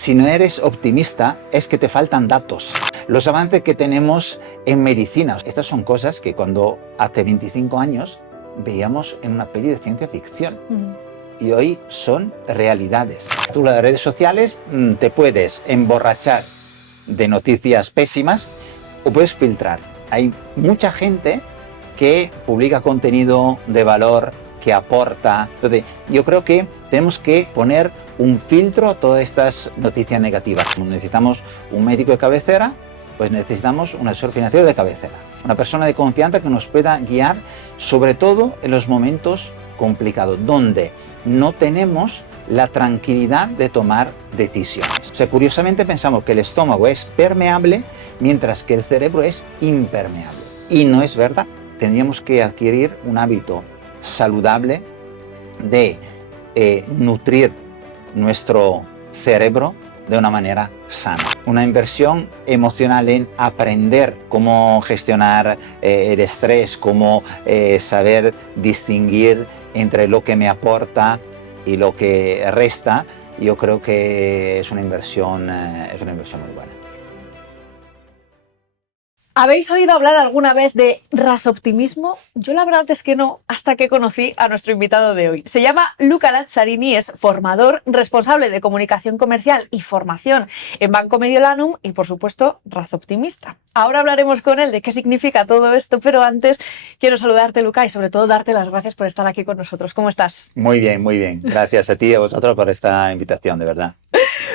si no eres optimista es que te faltan datos. Los avances que tenemos en medicina, estas son cosas que cuando hace 25 años veíamos en una peli de ciencia ficción. Y hoy son realidades. Tú las redes sociales te puedes emborrachar de noticias pésimas o puedes filtrar. Hay mucha gente que publica contenido de valor, que aporta. Entonces, yo creo que tenemos que poner un filtro a todas estas noticias negativas. Como necesitamos un médico de cabecera, pues necesitamos un asesor financiero de cabecera. Una persona de confianza que nos pueda guiar, sobre todo en los momentos complicados, donde no tenemos la tranquilidad de tomar decisiones. O sea, curiosamente pensamos que el estómago es permeable, mientras que el cerebro es impermeable. Y no es verdad. Tendríamos que adquirir un hábito saludable de nutrir nuestro cerebro de una manera sana. Una inversión emocional en aprender cómo gestionar el estrés, cómo saber distinguir entre lo que me aporta y lo que resta, yo creo que es una inversión muy buena. ¿Habéis oído hablar alguna vez de razoptimismo? Yo la verdad es que no, hasta que conocí a nuestro invitado de hoy. Se llama Luca Lazzarini, es formador, responsable de comunicación comercial y formación en Banco Mediolanum y, por supuesto, razoptimista. Ahora hablaremos con él de qué significa todo esto, pero antes quiero saludarte, Luca, y sobre todo darte las gracias por estar aquí con nosotros. ¿Cómo estás? Muy bien, muy bien. Gracias a ti y a vosotros por esta invitación, de verdad.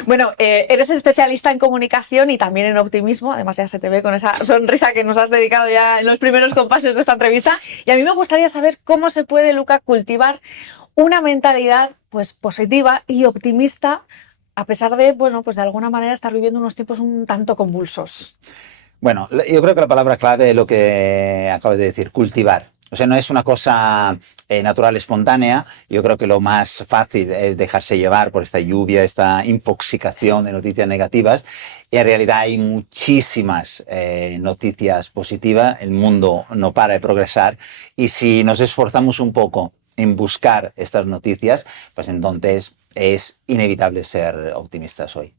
Bueno, eres especialista en comunicación y también en optimismo, además ya se te ve con esa sonrisa que nos has dedicado ya en los primeros compases de esta entrevista, y a mí me gustaría saber cómo se puede, Luca, cultivar una mentalidad pues positiva y optimista a pesar de, bueno, pues de alguna manera estar viviendo unos tiempos un tanto convulsos. Bueno, yo creo que la palabra clave es lo que acabas de decir, cultivar. O sea, no es una cosa natural, espontánea. Yo creo que lo más fácil es dejarse llevar por esta lluvia, esta intoxicación de noticias negativas. Y en realidad hay muchísimas noticias positivas. El mundo no para de progresar. Y si nos esforzamos un poco en buscar estas noticias, pues entonces es inevitable ser optimistas hoy.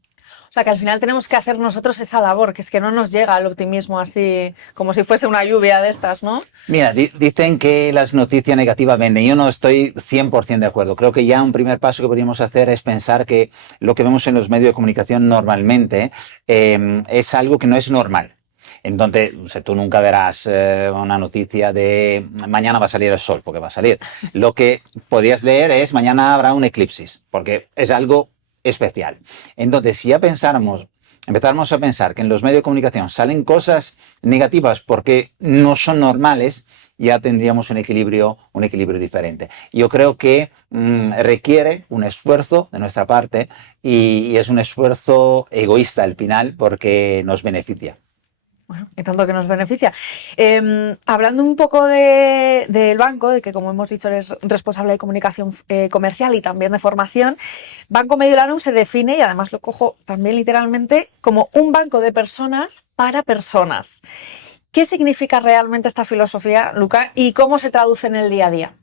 O sea, que al final tenemos que hacer nosotros esa labor, que es que no nos llega el optimismo así como si fuese una lluvia de estas, ¿no? Mira, dicen que las noticias negativas venden. Yo no estoy 100% de acuerdo. Creo que ya un primer paso que podríamos hacer es pensar que lo que vemos en los medios de comunicación normalmente es algo que no es normal. Entonces, o sea, tú nunca verás una noticia de mañana va a salir el sol, porque va a salir. Lo que podrías leer es mañana habrá un eclipsis, porque es algo especial. Entonces, si ya empezáramos a pensar que en los medios de comunicación salen cosas negativas porque no son normales, ya tendríamos un equilibrio diferente. Yo creo que requiere un esfuerzo de nuestra parte y es un esfuerzo egoísta al final porque nos beneficia. Bueno, y tanto que nos beneficia. Hablando un poco del banco, de que como hemos dicho eres responsable de comunicación comercial y también de formación, Banco Mediolanum se define, y además lo cojo también literalmente, como un banco de personas para personas. ¿Qué significa realmente esta filosofía, Luca, y cómo se traduce en el día a día?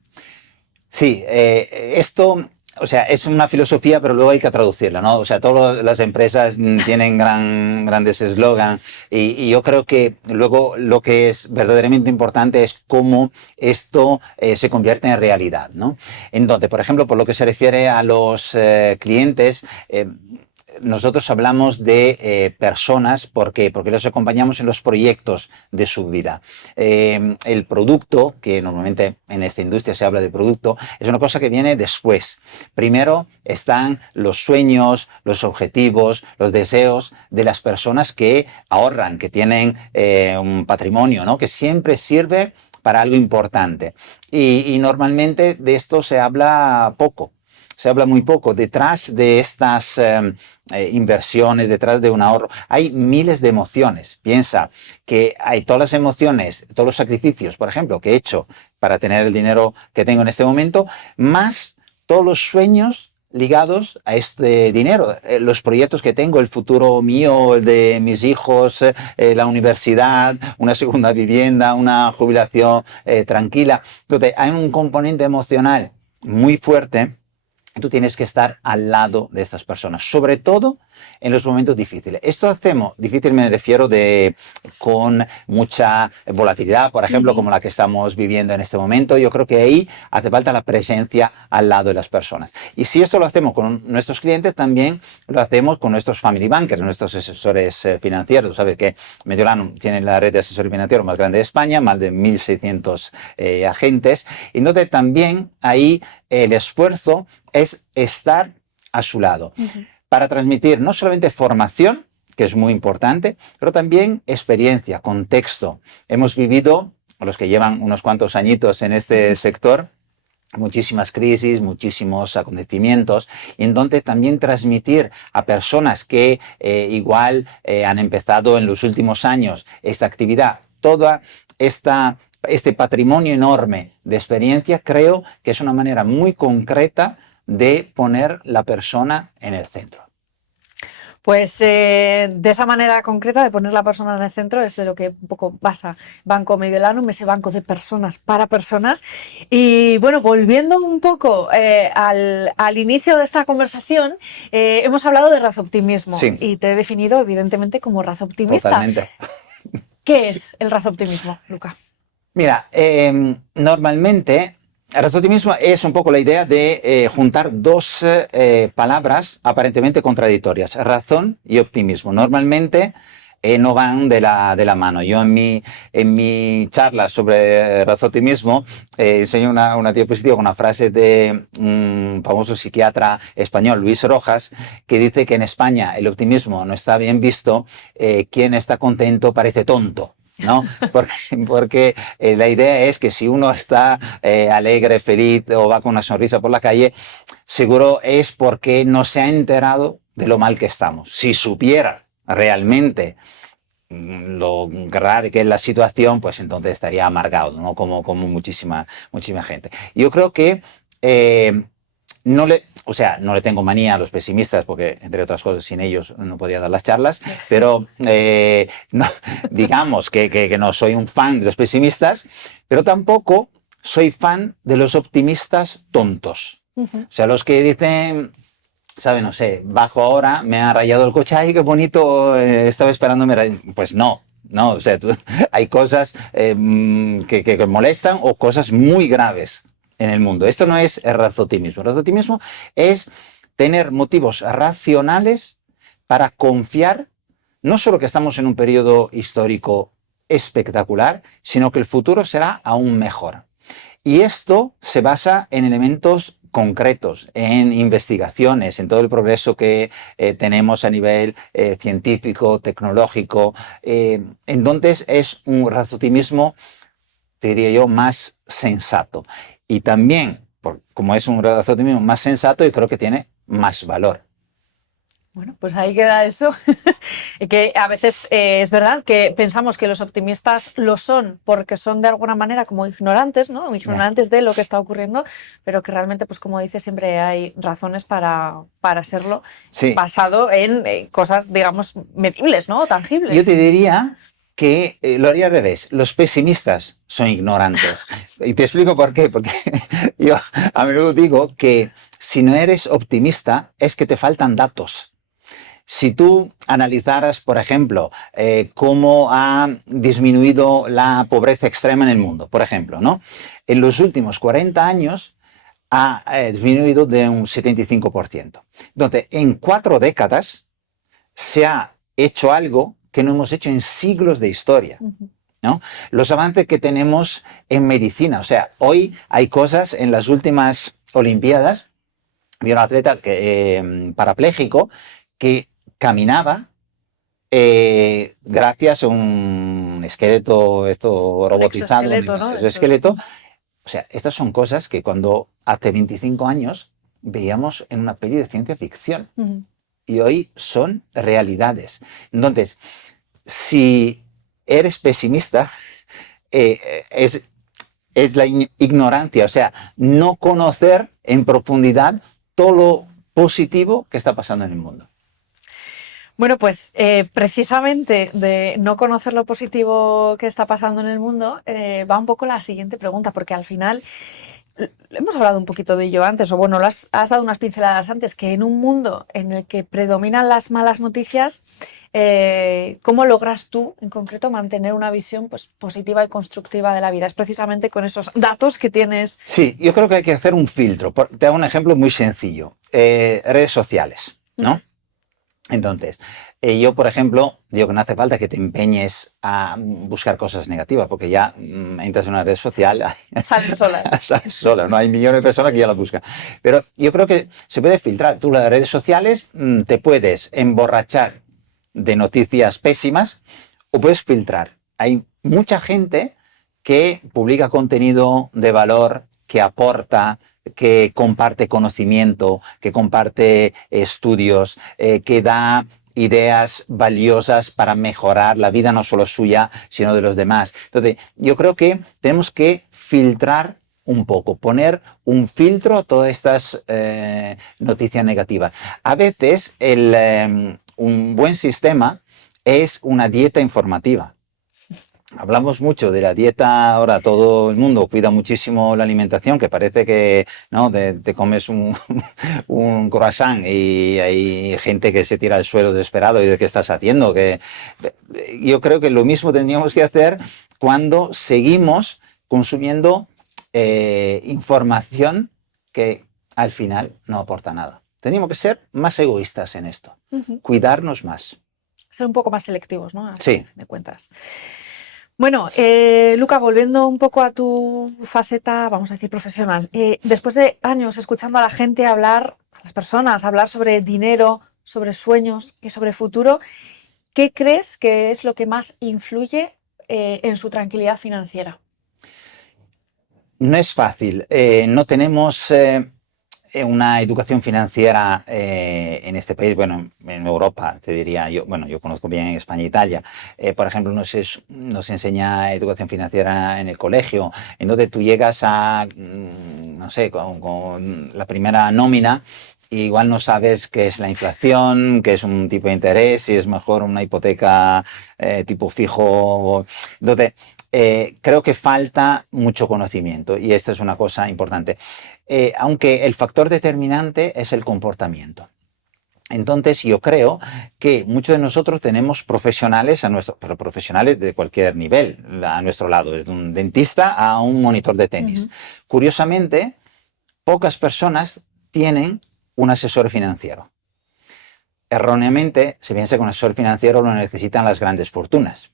Sí, esto... O sea, es una filosofía, pero luego hay que traducirla, ¿no? O sea, todas las empresas tienen grandes eslogans y yo creo que luego lo que es verdaderamente importante es cómo esto se convierte en realidad, ¿no? Entonces, por ejemplo, por lo que se refiere a los clientes, nosotros hablamos de personas, ¿por qué? Porque los acompañamos en los proyectos de su vida. El producto, que normalmente en esta industria se habla de producto, es una cosa que viene después. Primero están los sueños, los objetivos, los deseos de las personas que ahorran, que tienen un patrimonio, ¿no? Que siempre sirve para algo importante. Y normalmente de esto se habla poco. Se habla muy poco. Detrás de estas inversiones, detrás de un ahorro, hay miles de emociones. Piensa que hay todas las emociones, todos los sacrificios, por ejemplo, que he hecho para tener el dinero que tengo en este momento, más todos los sueños ligados a este dinero, los proyectos que tengo, el futuro mío, el de mis hijos, la universidad, una segunda vivienda, una jubilación tranquila. Entonces, hay un componente emocional muy fuerte. Tú tienes que estar al lado de estas personas, sobre todo en los momentos difíciles. Esto hacemos, difícil me refiero con mucha volatilidad, por ejemplo, como la que estamos viviendo en este momento. Yo creo que ahí hace falta la presencia al lado de las personas. Y si esto lo hacemos con nuestros clientes, también lo hacemos con nuestros family bankers, nuestros asesores financieros. Sabes que Mediolanum tiene la red de asesores financieros más grande de España, más de 1.600 agentes. Entonces también ahí el esfuerzo es estar a su lado para transmitir no solamente formación, que es muy importante, pero también experiencia, contexto. Hemos vivido, los que llevan unos cuantos añitos en este sector, muchísimas crisis, muchísimos acontecimientos, y entonces también transmitir a personas que igual han empezado en los últimos años esta actividad, toda este patrimonio enorme de experiencia, creo que es una manera muy concreta de poner la persona en el centro. Pues de esa manera concreta de poner la persona en el centro es de lo que un poco basa Banco Mediolanum, ese banco de personas para personas. Y bueno, volviendo un poco al inicio de esta conversación, hemos hablado de razoptimismo, sí, y te he definido evidentemente como razoptimista. Totalmente. ¿Qué es el razoptimismo, Luca? Mira, normalmente el razoptimismo es un poco la idea de juntar dos palabras aparentemente contradictorias, razón y optimismo. Normalmente no van de la mano. Yo en mi charla sobre razoptimismo enseño una diapositiva con una frase de un famoso psiquiatra español, Luis Rojas, que dice que en España el optimismo no está bien visto, quien está contento parece tonto. ¿No? Porque la idea es que si uno está alegre, feliz o va con una sonrisa por la calle, seguro es porque no se ha enterado de lo mal que estamos. Si supiera realmente lo grave que es la situación, pues entonces estaría amargado, ¿no? Como muchísima gente. Yo creo que no le tengo manía a los pesimistas, porque entre otras cosas sin ellos no podría dar las charlas, pero no, digamos que no soy un fan de los pesimistas, pero tampoco soy fan de los optimistas tontos. O sea, los que dicen, ¿sabe? No sé, bajo ahora, me ha rayado el coche, ay, qué bonito, estaba esperándome. Pues no, o sea, hay cosas que molestan o cosas muy graves en el mundo. Esto no es el razoptimismo. El razoptimismo es tener motivos racionales para confiar no solo que estamos en un periodo histórico espectacular, sino que el futuro será aún mejor. Y esto se basa en elementos concretos, en investigaciones, en todo el progreso que tenemos a nivel científico, tecnológico. Entonces es un razoptimismo, te diría yo, más sensato. Y también, como es un razoptimismo más sensato, yo creo que tiene más valor. Bueno, pues ahí queda eso, que a veces es verdad que pensamos que los optimistas lo son porque son de alguna manera como ignorantes, ¿no? Ignorantes de lo que está ocurriendo, pero que realmente, pues como dices, siempre hay razones para serlo, sí, basado en cosas, digamos, medibles, ¿no? Tangibles. Yo te diría que lo haría al revés. Los pesimistas son ignorantes. Y te explico por qué. Porque yo a menudo digo que si no eres optimista es que te faltan datos. Si tú analizaras, por ejemplo, cómo ha disminuido la pobreza extrema en el mundo, por ejemplo, ¿no? En los últimos 40 años ha disminuido de un 75%. Entonces, en 4 décadas se ha hecho algo que no hemos hecho en siglos de historia, ¿no? Los avances que tenemos en medicina, o sea, hoy hay cosas en las últimas Olimpiadas, vi un atleta parapléjico que caminaba gracias a un esqueleto robotizado, exoesqueleto, ¿no? Exoesqueleto. O sea, estas son cosas que cuando hace 25 años veíamos en una peli de ciencia ficción y hoy son realidades. Entonces, si eres pesimista, es la ignorancia, o sea, no conocer en profundidad todo lo positivo que está pasando en el mundo. Bueno, pues precisamente de no conocer lo positivo que está pasando en el mundo va un poco la siguiente pregunta, porque al final hemos hablado un poquito de ello antes, o bueno, has dado unas pinceladas antes, que en un mundo en el que predominan las malas noticias, ¿cómo logras tú, en concreto, mantener una visión pues, positiva y constructiva de la vida? Es precisamente con esos datos que tienes. Sí, yo creo que hay que hacer un filtro. Te hago un ejemplo muy sencillo. Redes sociales, ¿no? Entonces, yo, por ejemplo, digo que no hace falta que te empeñes a buscar cosas negativas, porque ya entras en una red social, Salen solas. sales sola, ¿no? Hay millones de personas que ya la buscan. Pero yo creo que se puede filtrar. Tú las redes sociales te puedes emborrachar de noticias pésimas o puedes filtrar. Hay mucha gente que publica contenido de valor, que aporta, que comparte conocimiento, que comparte estudios, que da ideas valiosas para mejorar la vida no solo suya, sino de los demás. Entonces, yo creo que tenemos que filtrar un poco, poner un filtro a todas estas noticias negativas. A veces un buen sistema es una dieta informativa. Hablamos mucho de la dieta, ahora todo el mundo cuida muchísimo la alimentación, que parece que no te comes un croissant y hay gente que se tira al suelo desesperado y de qué estás haciendo. Yo creo que lo mismo tendríamos que hacer cuando seguimos consumiendo información que al final no aporta nada. Tenemos que ser más egoístas en esto, cuidarnos más. Ser un poco más selectivos, ¿no? Sí. A fin de cuentas. Bueno, Luca, volviendo un poco a tu faceta, vamos a decir, profesional. Después de años escuchando a la gente hablar, a las personas hablar sobre dinero, sobre sueños y sobre futuro, ¿qué crees que es lo que más influye en su tranquilidad financiera? No es fácil. No tenemos una educación financiera en este país, bueno, en Europa, te diría yo. Bueno, yo conozco bien España e Italia. Por ejemplo, nos enseña educación financiera en el colegio. Entonces tú llegas a, no sé, con la primera nómina, igual no sabes qué es la inflación, qué es un tipo de interés, si es mejor una hipoteca tipo fijo. Entonces, creo que falta mucho conocimiento y esta es una cosa importante. Aunque el factor determinante es el comportamiento. Entonces yo creo que muchos de nosotros tenemos profesionales pero profesionales de cualquier nivel a nuestro lado, desde un dentista a un monitor de tenis. Curiosamente, pocas personas tienen un asesor financiero. Erróneamente se piensa que un asesor financiero lo necesitan las grandes fortunas.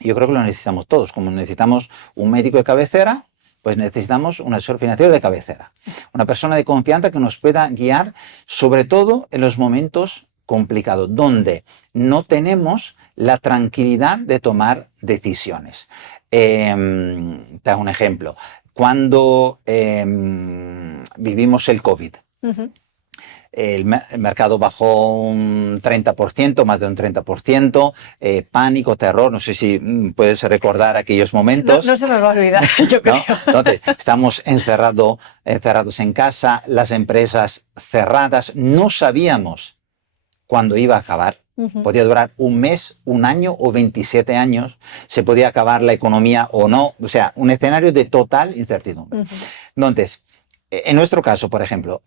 Yo creo que lo necesitamos todos. Como necesitamos un médico de cabecera, pues necesitamos un asesor financiero de cabecera. Una persona de confianza que nos pueda guiar, sobre todo en los momentos complicados, donde no tenemos la tranquilidad de tomar decisiones. Te hago un ejemplo. Cuando vivimos el COVID, el mercado bajó un 30%, más de un 30%, pánico, terror, no sé si puedes recordar aquellos momentos. No se nos va a olvidar, yo creo. ¿No? Entonces, estamos encerrados en casa, las empresas cerradas, no sabíamos cuándo iba a acabar. Podía durar un mes, un año o 27 años, se podía acabar la economía o no, o sea, un escenario de total incertidumbre. Entonces, en nuestro caso, por ejemplo,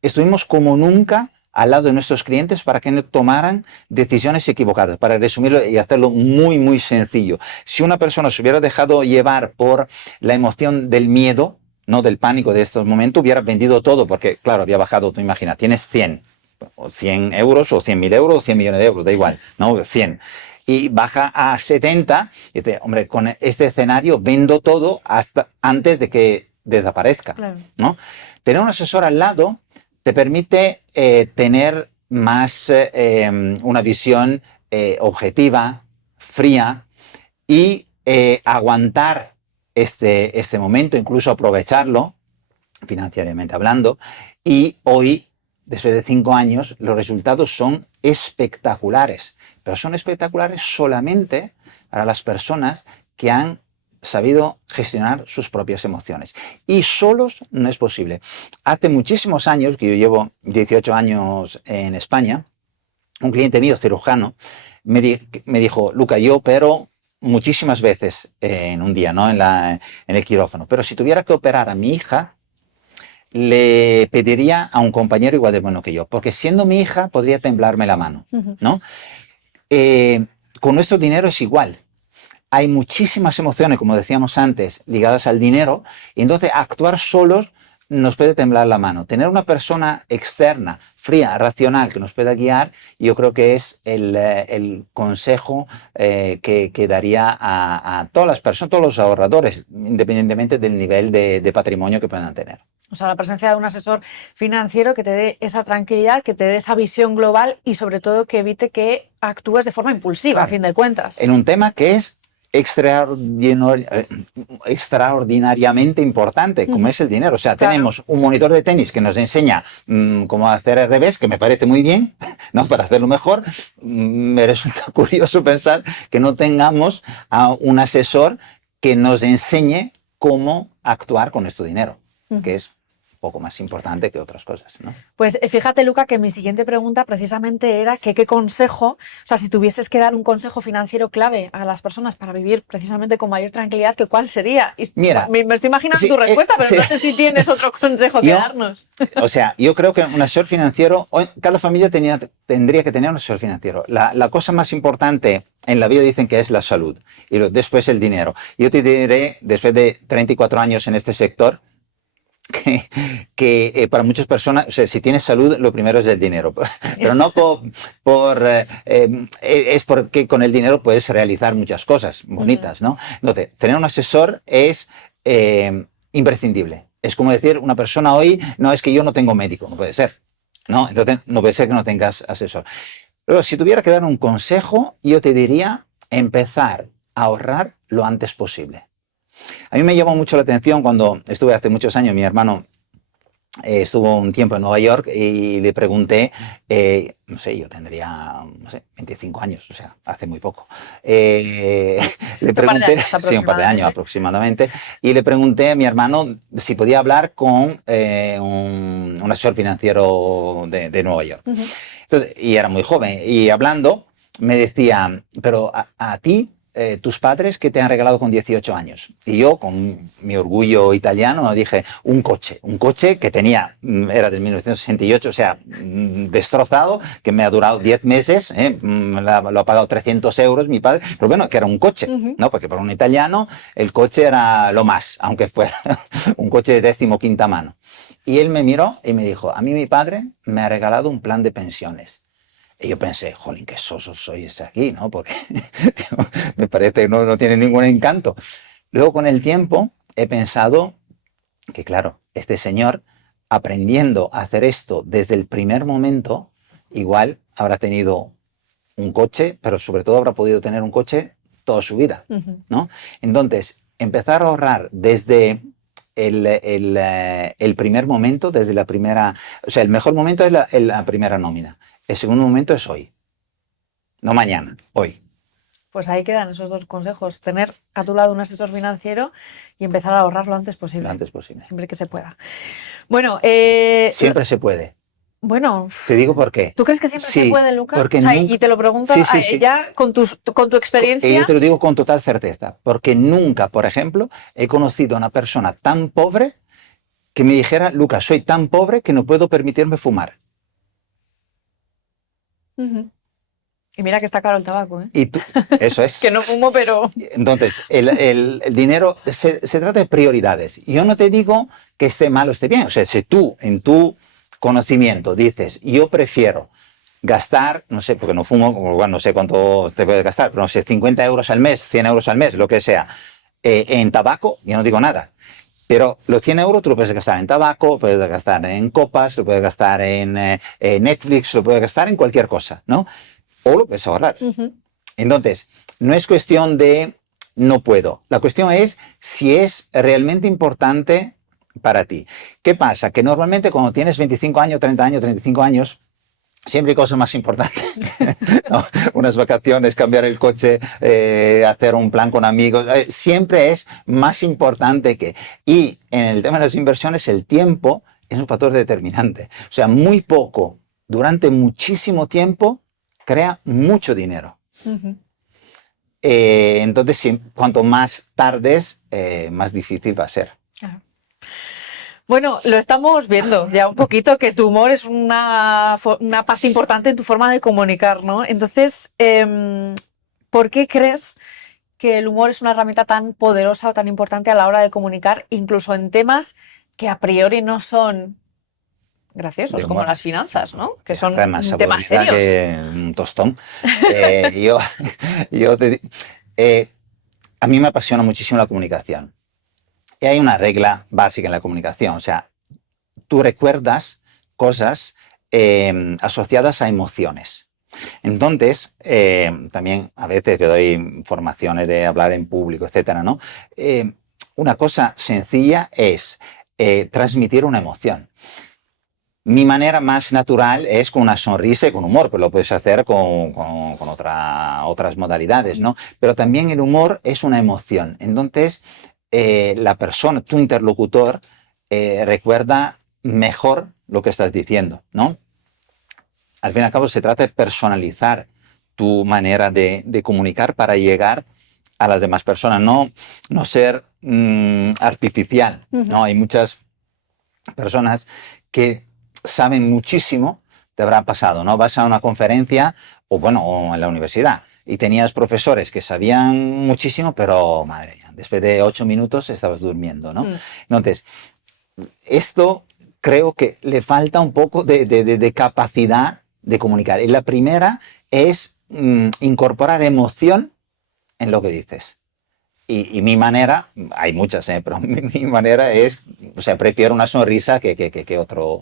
estuvimos como nunca al lado de nuestros clientes para que no tomaran decisiones equivocadas. Para resumirlo y hacerlo muy, muy sencillo. Si una persona se hubiera dejado llevar por la emoción del miedo, no del pánico de estos momentos, hubiera vendido todo, porque, claro, había bajado, tú imaginas, tienes 100 euros o 100.000 euros o 100 millones de euros, da igual, ¿no? 100. Y baja a 70, y dice, hombre, con este escenario vendo todo hasta antes de que desaparezca, claro, ¿no? Tener un asesor al lado te permite tener más una visión objetiva, fría y aguantar este momento, incluso aprovecharlo, financieramente hablando. Y hoy, después de 5 años, los resultados son espectaculares, pero son espectaculares solamente para las personas que han sabido gestionar sus propias emociones. Y solos no es posible. Hace muchísimos años, que yo llevo 18 años en España, un cliente mío, cirujano, me dijo, Luca, yo opero muchísimas veces en un día, ¿no? En el quirófano. Pero si tuviera que operar a mi hija, le pediría a un compañero igual de bueno que yo, porque siendo mi hija podría temblarme la mano, ¿no? Con nuestro dinero es igual. Hay muchísimas emociones, como decíamos antes, ligadas al dinero, y entonces actuar solos nos puede temblar la mano. Tener una persona externa, fría, racional, que nos pueda guiar, yo creo que es el consejo que daría a todas las personas, todos los ahorradores, independientemente del nivel de patrimonio que puedan tener. O sea, la presencia de un asesor financiero que te dé esa tranquilidad, que te dé esa visión global y sobre todo que evite que actúes de forma impulsiva, Claro. a fin de cuentas. En un tema que es extraordinariamente importante, como es el dinero. O sea, Claro. tenemos un monitor de tenis que nos enseña cómo hacer el revés, que me parece muy bien, ¿no? Para hacerlo mejor. Me resulta curioso pensar que no tengamos a un asesor que nos enseñe cómo actuar con nuestro dinero, que es poco más importante que otras cosas, ¿no? Pues fíjate, Luca, que mi siguiente pregunta precisamente era que qué consejo, o sea, si tuvieses que dar un consejo financiero clave a las personas para vivir precisamente con mayor tranquilidad, que ¿cuál sería? Y mira, me estoy imaginando sí, tu respuesta, pero sí. no sé si tienes otro consejo que darnos. O sea, yo creo que un asesor financiero, cada familia tendría que tener un asesor financiero. La cosa más importante en la vida dicen que es la salud y después el dinero. Yo te diré, después de 34 años en este sector, que para muchas personas, o sea, si tienes salud, lo primero es el dinero, pero no es porque con el dinero puedes realizar muchas cosas bonitas, ¿no? Entonces, tener un asesor es imprescindible. Es como decir, una persona hoy, no, es que yo no tengo médico, no puede ser, ¿no? Entonces, no puede ser que no tengas asesor. Pero si tuviera que dar un consejo, yo te diría empezar a ahorrar lo antes posible. A mí me llamó mucho la atención cuando estuve hace muchos años, mi hermano estuvo un tiempo en Nueva York y le pregunté, no sé, yo tendría, no sé, 25 años, o sea, hace muy poco. Le pregunté, sí, un par de años aproximadamente, y le pregunté a mi hermano si podía hablar con un asesor financiero de Nueva York. Entonces, y era muy joven, y hablando me decía, pero a ti, tus padres, ¿qué te han regalado con 18 años? Y yo, con mi orgullo italiano, dije, un coche que tenía, era del 1968, o sea, destrozado, que me ha durado 10 meses, lo ha pagado 300 euros mi padre, pero bueno, que era un coche, ¿no? Porque para un italiano el coche era lo más, aunque fuera un coche de 15ª mano. Y él me miró y me dijo, a mí mi padre me ha regalado un plan de pensiones. Y yo pensé, jolín, qué soso soy aquí, ¿no? Porque me parece que no tiene ningún encanto. Luego, con el tiempo, he pensado que, claro, este señor, aprendiendo a hacer esto desde el primer momento, igual habrá tenido un coche, pero sobre todo habrá podido tener un coche toda su vida, ¿no? Entonces, empezar a ahorrar desde el primer momento, desde la primera... O sea, el mejor momento es la primera nómina. El segundo momento es hoy, no mañana, hoy. Pues ahí quedan esos dos consejos, tener a tu lado un asesor financiero y empezar a ahorrar lo antes posible. Lo antes posible. Siempre que se pueda. Bueno, siempre se puede. Bueno, te digo por qué. ¿Tú crees que siempre se puede, Lucas? Porque y te lo pregunto ya con tu experiencia. Yo te lo digo con total certeza, porque nunca, por ejemplo, he conocido a una persona tan pobre que me dijera, Lucas, soy tan pobre que no puedo permitirme fumar. Y mira que está caro el tabaco, ¿eh? Y tú, eso es. Que no fumo, pero... Entonces, el dinero se trata de prioridades. Yo no te digo que esté mal o esté bien. O sea, si tú en tu conocimiento dices, yo prefiero gastar, no sé, porque no fumo, bueno, no sé cuánto te puedes gastar, pero no sé, 50 euros al mes, 100 euros al mes, lo que sea, en tabaco, yo no digo nada. Pero los 100 euros tú lo puedes gastar en tabaco, puedes gastar en copas, lo puedes gastar en Netflix, lo puedes gastar en cualquier cosa, ¿no? O lo puedes ahorrar. Entonces, no es cuestión de no puedo. La cuestión es si es realmente importante para ti. ¿Qué pasa? Que normalmente cuando tienes 25 años, 30 años, 35 años, siempre hay cosas más importantes, ¿no? Unas vacaciones, cambiar el coche, hacer un plan con amigos, siempre es más importante que... Y en el tema de las inversiones, el tiempo es un factor determinante. O sea, muy poco, durante muchísimo tiempo, crea mucho dinero. Entonces, cuanto más tardes, más difícil va a ser. Claro. Bueno, lo estamos viendo ya un poquito, que tu humor es una parte importante en tu forma de comunicar, ¿no? Entonces, ¿por qué crees que el humor es una herramienta tan poderosa o tan importante a la hora de comunicar, incluso en temas que a priori no son graciosos, como las finanzas, ¿no? Que son temas serios. Que un tostón. A mí me apasiona muchísimo la comunicación. Y hay una regla básica en la comunicación, o sea, tú recuerdas cosas asociadas a emociones. Entonces, también a veces que doy formaciones de hablar en público, etcétera, ¿no? Una cosa sencilla es transmitir una emoción. Mi manera más natural es con una sonrisa y con humor, pero lo puedes hacer con otras modalidades, ¿no? Pero también el humor es una emoción. Entonces, la persona, tu interlocutor, recuerda mejor lo que estás diciendo, ¿no? Al fin y al cabo se trata de personalizar tu manera de comunicar para llegar a las demás personas, no ser artificial, ¿no? Hay muchas personas que saben muchísimo, te habrá pasado, ¿no? Vas a una conferencia o en la universidad y tenías profesores que sabían muchísimo, pero madre mía, después de 8 minutos estabas durmiendo, ¿no? Entonces, esto creo que le falta un poco de capacidad de comunicar. Y la primera es incorporar emoción en lo que dices. Y mi manera, hay muchas, pero mi manera es, o sea, prefiero una sonrisa que otro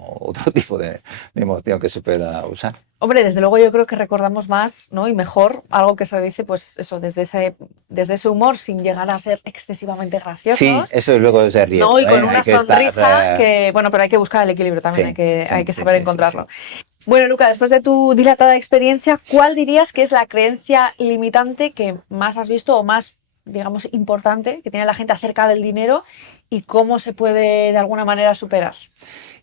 tipo de emoción que se pueda usar. Hombre, desde luego yo creo que recordamos más, ¿no? Y mejor algo que se dice, pues eso, desde ese humor sin llegar a ser excesivamente graciosos. Sí, eso luego se ríe. No, y con una sonrisa que, bueno, pero hay que buscar el equilibrio también, sí, hay que saber encontrarlo. Sí. Bueno, Luca, después de tu dilatada experiencia, ¿cuál dirías que es la creencia limitante que más has visto o más, digamos, importante que tiene la gente acerca del dinero y cómo se puede de alguna manera superar?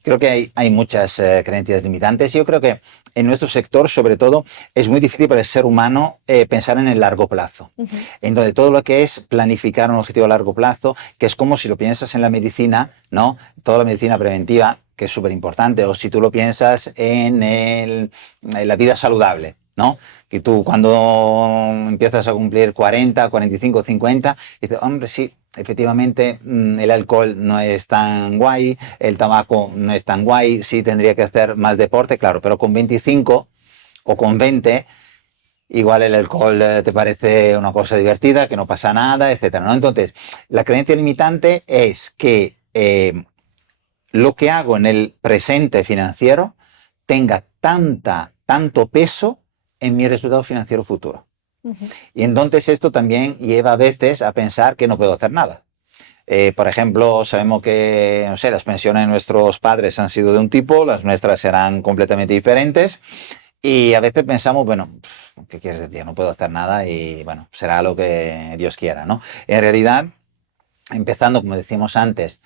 Creo que hay muchas creencias limitantes. Yo creo que en nuestro sector, sobre todo, es muy difícil para el ser humano pensar en el largo plazo. Entonces, todo lo que es planificar un objetivo a largo plazo, que es como si lo piensas en la medicina, ¿no? Toda la medicina preventiva, que es súper importante, o si tú lo piensas en la vida saludable, ¿no? Que tú cuando empiezas a cumplir 40, 45, 50, dices, hombre, sí, efectivamente el alcohol no es tan guay, el tabaco no es tan guay, sí tendría que hacer más deporte, claro, pero con 25 o con 20, igual el alcohol te parece una cosa divertida, que no pasa nada, etcétera, ¿no? Entonces, la creencia limitante es que lo que hago en el presente financiero tenga tanto peso en mi resultado financiero futuro. Y entonces esto también lleva a veces a pensar que no puedo hacer nada. Por ejemplo, sabemos que, no sé, las pensiones de nuestros padres han sido de un tipo, las nuestras serán completamente diferentes. Y a veces pensamos, bueno, ¿qué quieres decir? No puedo hacer nada y, bueno, será lo que Dios quiera, ¿no? En realidad, empezando, como decíamos antes,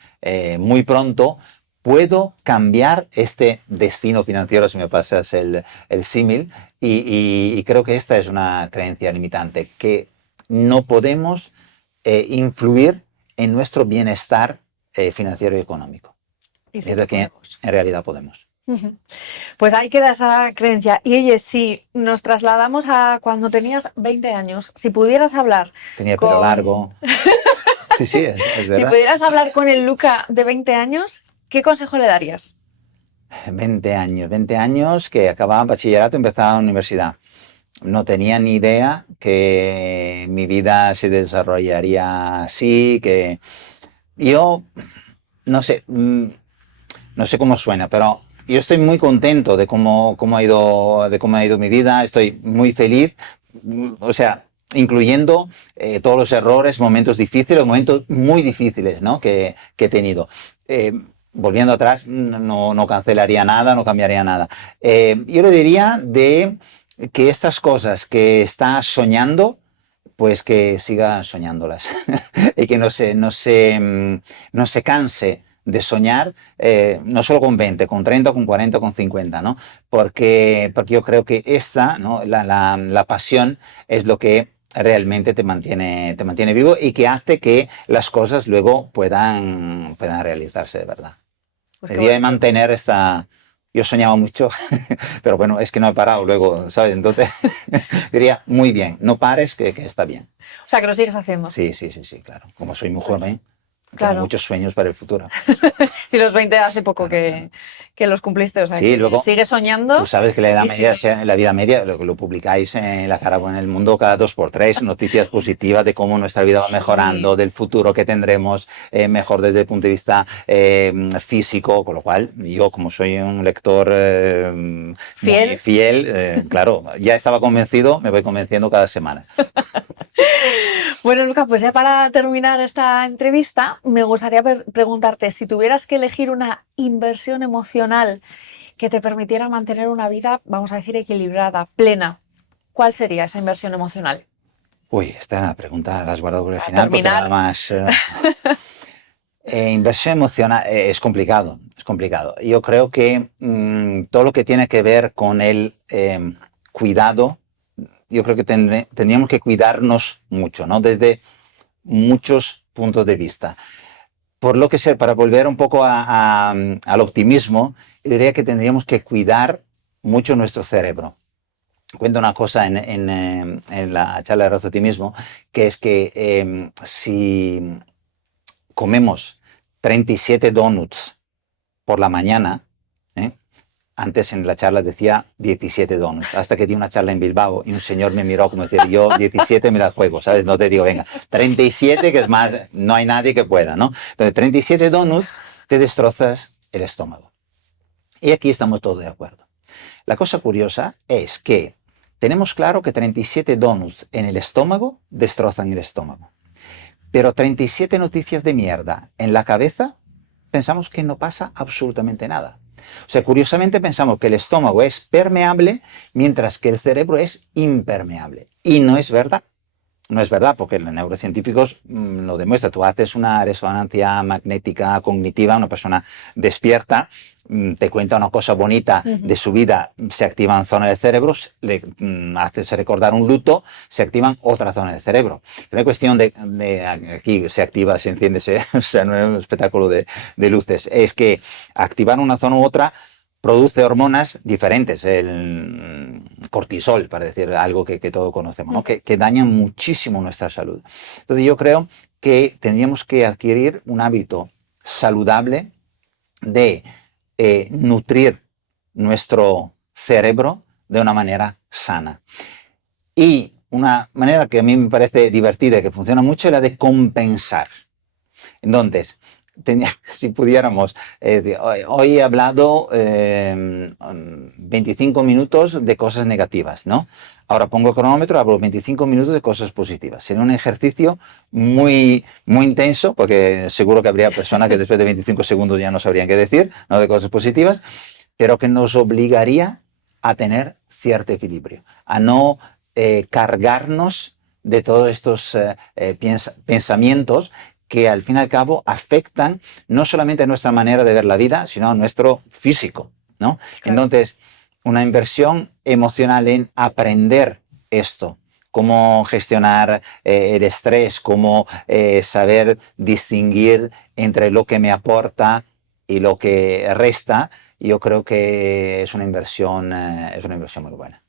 muy pronto, puedo cambiar este destino financiero, si me pasas el símil, y creo que esta es una creencia limitante, que no podemos influir en nuestro bienestar financiero y económico. Y sí, es que en realidad podemos. Pues ahí queda esa creencia. Y oye, si nos trasladamos a cuando tenías 20 años, si pudieras hablar... Tenía pelo largo. Sí, es verdad. Si pudieras hablar con el Luca de 20 años, ¿qué consejo le darías? 20 años que acababa bachillerato y empezaba la universidad. No tenía ni idea que mi vida se desarrollaría así, que yo no sé cómo suena, pero yo estoy muy contento de cómo ha ido mi vida, estoy muy feliz, o sea, incluyendo todos los errores, momentos difíciles, momentos muy difíciles, ¿no? que he tenido. Volviendo atrás, no cancelaría nada, no cambiaría nada. Yo le diría de que estas cosas que está soñando, pues que siga soñándolas y que no se canse de soñar, no solo con 20, con 30, con 40, con 50, ¿no? Porque yo creo que esta, ¿no? la pasión es lo que realmente te mantiene vivo y que hace que las cosas luego puedan realizarse de verdad. Pues Debería de mantener esta... Yo soñaba mucho, pero bueno, es que no he parado luego, ¿sabes? Entonces, diría, muy bien, no pares, que está bien. O sea, que lo sigues haciendo. Sí, claro. Como soy muy joven, claro, tengo muchos sueños para el futuro. Si los 20 hace poco claro. que los cumpliste, o sea, Sí, que luego, sigues soñando. tú sabes que la edad media, sigues... la vida media, lo publicáis en La Carabona en el Mundo cada 2x3, noticias positivas de cómo nuestra vida va mejorando, del futuro que tendremos, mejor desde el punto de vista físico, con lo cual yo, como soy un lector fiel, muy fiel, claro, ya estaba convencido, me voy convenciendo cada semana. Bueno, Lucas, pues ya para terminar esta entrevista, me gustaría preguntarte, si tuvieras que elegir una inversión emocional que te permitiera mantener una vida, vamos a decir, equilibrada, plena, ¿cuál sería esa inversión emocional? Uy, esta es la pregunta, la has guardado por el Para final, terminar. porque nada más... inversión emocional es complicado, es complicado. Yo creo que todo lo que tiene que ver con el cuidado, yo creo que tendríamos que cuidarnos mucho, ¿no? Desde muchos puntos de vista. Por lo que sea, para volver un poco al optimismo, yo diría que tendríamos que cuidar mucho nuestro cerebro. Cuento una cosa en la charla de razoptimismo, que es que si comemos 37 donuts por la mañana, antes en la charla decía 17 donuts, hasta que di una charla en Bilbao y un señor me miró como decir, yo 17 me la juego, ¿sabes? No te digo, venga, 37 que es más, no hay nadie que pueda, ¿no? Entonces, 37 donuts te destrozas el estómago. Y aquí estamos todos de acuerdo. La cosa curiosa es que tenemos claro que 37 donuts en el estómago destrozan el estómago. Pero 37 noticias de mierda en la cabeza, pensamos que no pasa absolutamente nada. O sea, curiosamente pensamos que el estómago es permeable mientras que el cerebro es impermeable. Y no es verdad. No es verdad, porque los neurocientíficos lo demuestran. Tú haces una resonancia magnética cognitiva, una persona despierta, te cuenta una cosa bonita de su vida, se activan zonas del cerebro, le haces recordar un luto, se activan otras zonas del cerebro. No es cuestión de aquí se activa, se enciende, o sea, no es un espectáculo de luces. Es que activar una zona u otra produce hormonas diferentes, el cortisol, para decir algo que todos conocemos, ¿no? que dañan muchísimo nuestra salud. Entonces yo creo que tendríamos que adquirir un hábito saludable de nutrir nuestro cerebro de una manera sana. Y una manera que a mí me parece divertida y que funciona mucho es la de compensar. Entonces, si pudiéramos, hoy he hablado 25 minutos de cosas negativas, ¿no? Ahora pongo el cronómetro, hablo 25 minutos de cosas positivas. Sería un ejercicio muy, muy intenso, porque seguro que habría personas que después de 25 segundos ya no sabrían qué decir, ¿no? De cosas positivas, pero que nos obligaría a tener cierto equilibrio, a no cargarnos de todos estos pensamientos que al fin y al cabo afectan no solamente a nuestra manera de ver la vida, sino a nuestro físico, ¿no? Claro. Entonces, una inversión emocional en aprender esto, cómo gestionar el estrés, cómo saber distinguir entre lo que me aporta y lo que resta, yo creo que es una inversión muy buena.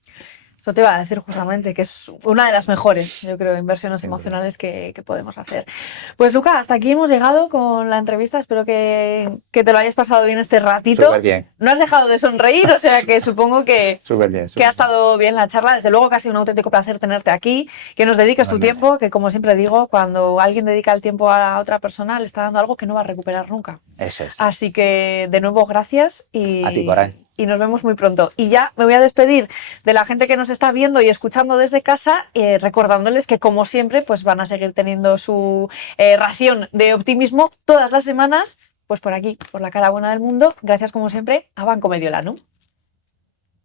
Eso te iba a decir justamente, que es una de las mejores, yo creo, inversiones emocionales que podemos hacer. Pues Luca, hasta aquí hemos llegado con la entrevista. Espero que te lo hayas pasado bien este ratito. Súper bien. No has dejado de sonreír, o sea que supongo que, que ha estado bien la charla. Desde luego que ha sido un auténtico placer tenerte aquí, que nos dediques tu tiempo, que como siempre digo, cuando alguien dedica el tiempo a otra persona, le está dando algo que no va a recuperar nunca. Eso es. Así que, de nuevo, gracias y... A ti, Coral. Y nos vemos muy pronto. Y ya me voy a despedir de la gente que nos está viendo y escuchando desde casa, recordándoles que, como siempre, pues van a seguir teniendo su ración de optimismo todas las semanas, pues por aquí, por la cara buena del mundo. Gracias, como siempre, a Banco Mediolanum.